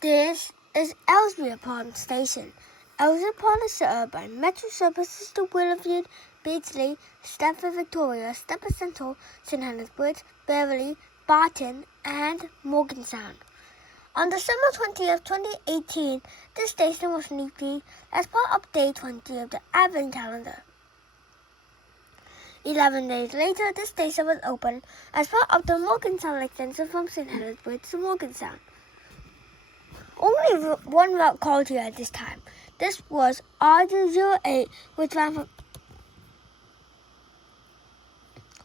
This is Elsemere Pond Station. Elsemere Pond is served by Metro services to Willowfield, Beardsley, Stamford Victoria, Stamford Central, St Helens Bridge, Beverley, Barton, and Morgantown. On December 20th, 2018, this station was renamed as part of Day 20 of the Advent calendar. 11 days later, this station was opened as part of the Morgantown extension from St Helens Bridge to Morgantown. Only one route called here at this time. This was R208, which ran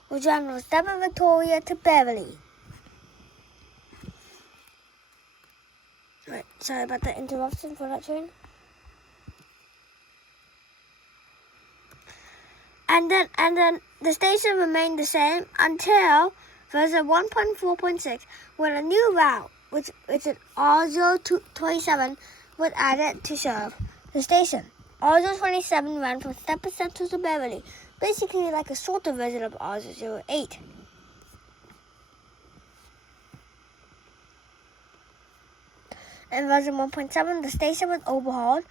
from Stamford Victoria to Beverley. Right, sorry about the interruption for that train. And then the station remained the same until version 1.4.6, when a new route, which is R027, was added to serve the station. R027 ran from Stamford Central to Beverley, basically like a shorter version of R008. In version 1.7, the station was overhauled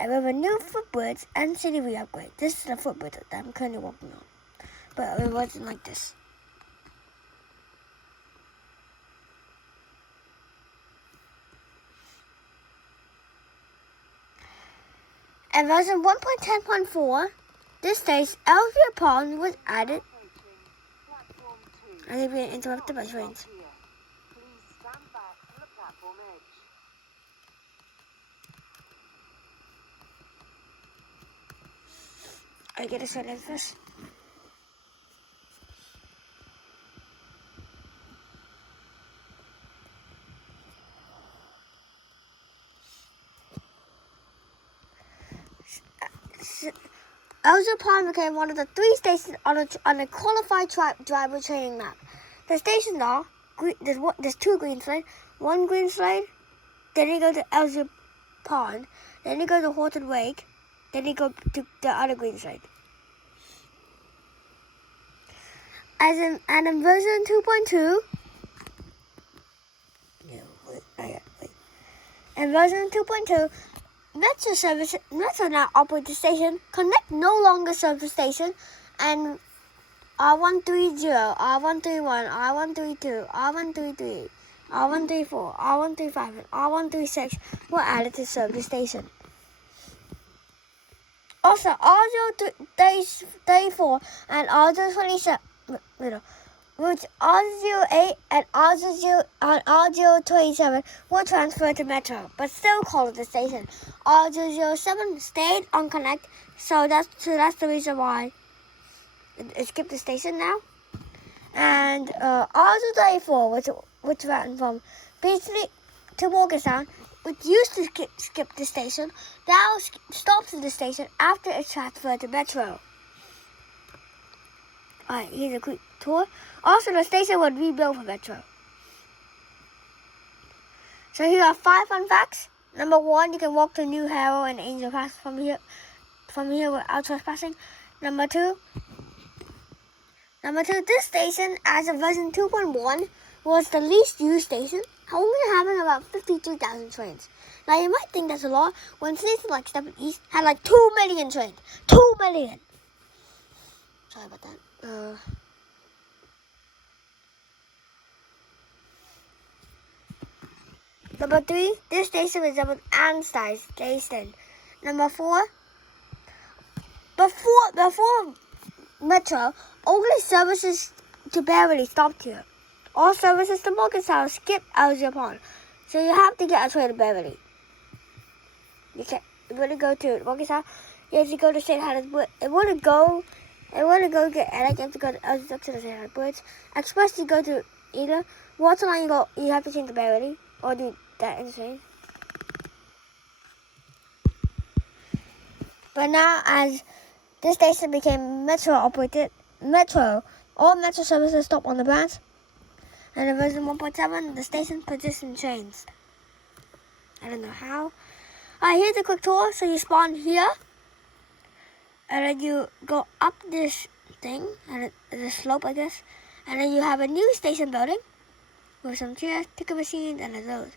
with a new footbridge and city upgrade. This is the footbridge that I'm currently walking on, but it wasn't like this. In version 1.10.4, this stage Elsemere Pond was added. I think we were interrupted by trains. I get a certain this. Elsemere Pond became one of the 3 stations on a qualified driver training map. The stations are there's 2 green slide, 1 green slide, then you go to Elsemere Pond, then you go to Horton Wake, then you go to the other green slide. And in version 2.2, in version 2.2, Metro now operate the station. Connect no longer serve the station, and R130, R131, R132, R133, R134, R135, and R136 were added to serve the station. Also, R034 and R027, routes R08 and R027 were transferred to Metro, but still called the station. R007 stayed on Connect, so that's the reason why it skipped the station now. And R034, which ran from Beardsley to Morgantown, which used to skip the station, now stops at the station after it's transferred to Metro. Alright, here's a quick tour. Also, the station was rebuilt for Metro. So here are 5 fun facts. Number 1, you can walk to New Harrow and Angel Pass from here without trespassing. Number 2, this station, as of version 2.1, was the least used station, only having about 53,000 trains. Now, you might think that's a lot when stations like Stamford East had like 2 million trains. 2 million! Sorry about that. Number 3, this station resembles Anstey's station. Number 4, before Metro, only services to Beverley stopped here. All services to Morgantown skip Elsemere Pond, so you have to get a train to Beverley. You wouldn't go to Morgantown. You have to go to St Helens Bridge. It wouldn't go get Alec. You have to go to Elsemere to the St Helens Bridge. Express, you go to either. Waterline, you have to change to Beverley or do that in the train. But now, as this station became Metro operated, all Metro services stop on the branch. And in version 1.7, the station position changed. I don't know how. Alright, here's a quick tour. So you spawn here, and then you go up this thing, and the slope, I guess. And then you have a new station building with some chairs, ticket machines, and a road.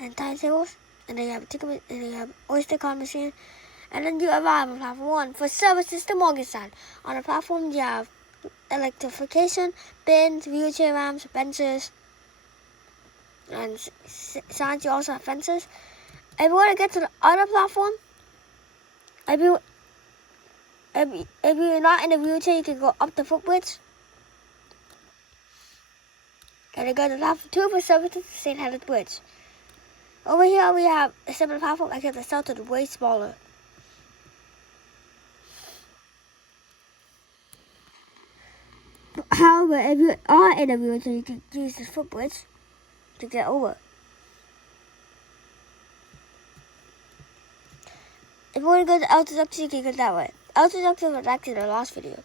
and timetables, and then you have a ticket, and then you have Oyster card machine, and then you arrive on platform 1 for services to Morgantown. On the platform, you have electrification, bins, wheelchair ramps, benches, and signs. You also have fences. If you want to get to the other platform, if you're not in a wheelchair, you can go up the footbridge. And then go to platform 2 for services to St. Helens Bridge. Over here we have a similar platform, except the cells are way smaller. However, if you are in a wheelchair, you can use this footbridge to get over. If you want to go to Elton Junction, you can go that way. Elton Junction was actually the last video.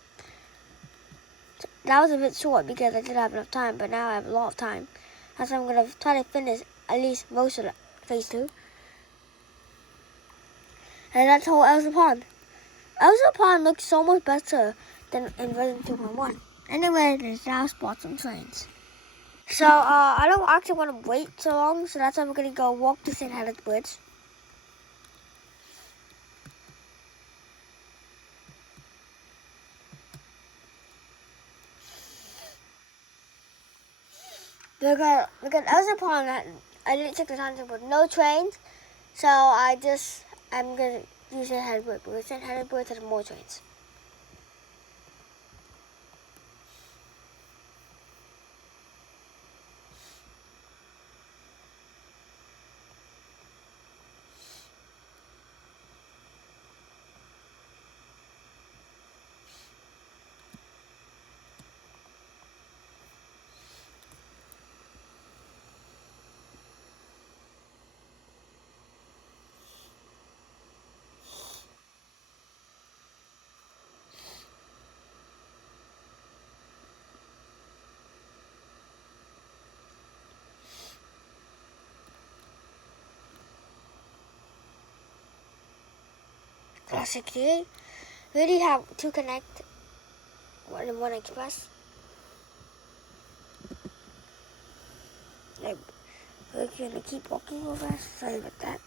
So that was a bit short because I didn't have enough time, but now I have a lot of time. So I'm going to try to finish at least most of phase 2. And that's whole Elsemere Pond. Elsemere Pond looks so much better than in version 2.1. Anyway, there's now spots and trains. So, I don't actually want to wait so long, so that's why we're going to go walk to St. Helens Bridge. Because Elsemere Pond, I didn't check the timetable with no trains, so I'm going to use St. Helens Bridge, because St. Helens Bridge has more trains. Class 68. We already have 2 connect, 1 and 1 express. We're going to keep walking over. Sorry about that.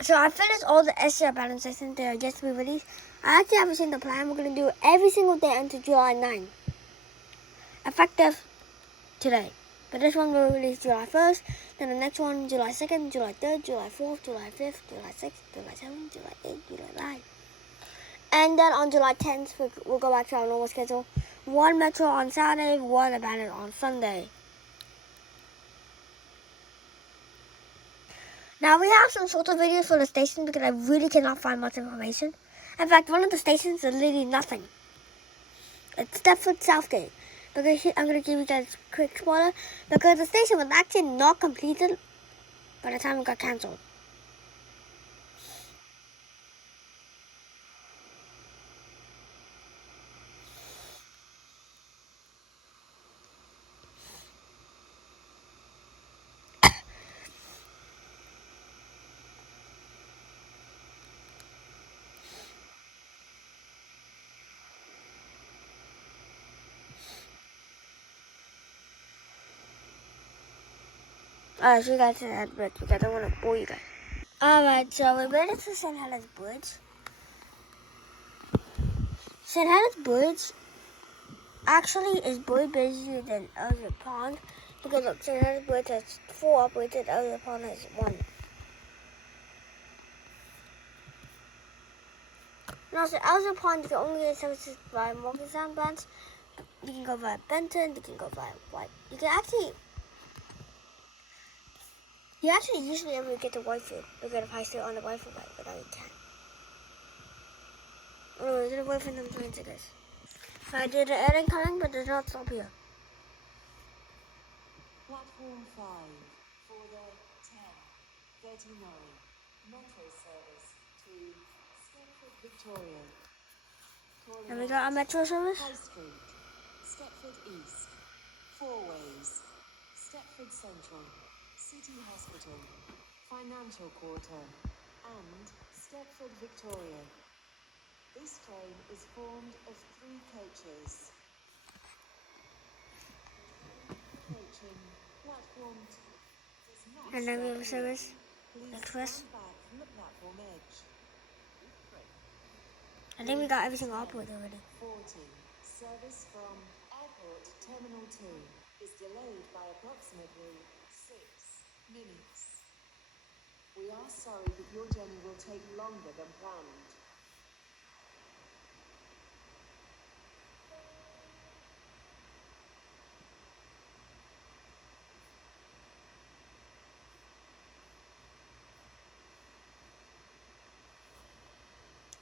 So I finished all the SR balance sessions that are yet to be released. I actually haven't seen the plan. We're going to do it every single day until July 9. Effective today. But this one will release July 1st. Then the next one July 2nd, July 3rd, July 4th, July 5th, July 6th, July 7th, July 8th, July 9th. And then on July 10th, we'll go back to our normal schedule. 1 Metro on Saturday, 1 Abandoned on Sunday. Now we have some shorter videos for the station because I really cannot find much information. In fact, one of the stations is literally nothing. It's Stepford Southgate. Because I'm going to give you guys a quick spoiler. Because the station was actually not completed by the time it got cancelled. Alright, so you guys in that bridge because I don't want to bore you guys. Alright, so we made it to St. Helens Bridge. St. Helens Bridge actually is way busier than Elsemere Pond because look, St. Helens Bridge has 4 operators, Elsemere Pond has 1. And also, Elsemere Pond you can only get services by Morgantown branch. You can go via Benton, you can go via White. You actually usually never get to Whitefield because if I stay on the Whitefield line, but now you can't. Oh, we're gonna wait for them to enter this. So I did the adding coming, but there's not stop here. Platform 5 for the 10:39 Metro service to Stepford Victoria. And we got a Metro service. High Street, Stepford East, Fourways, Stepford Central, City Hospital, Financial Quarter, and Stepford Victoria. This train is formed of 3 coaches. Attention, platform does not And then we have a stop service here. Please express. stand back from the platform edge. I think we got everything output already. 40. Service from Airport Terminal 2 is delayed by approximately 6 minutes. We are sorry that your journey will take longer than planned.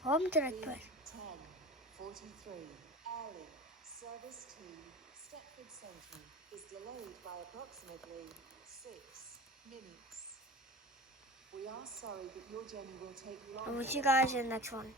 Home did I put? 10:43. Airlink service to Stepford Central is delayed by approximately 6 minutes. We are sorry that your journey will take longer. I'll see you guys in the next one.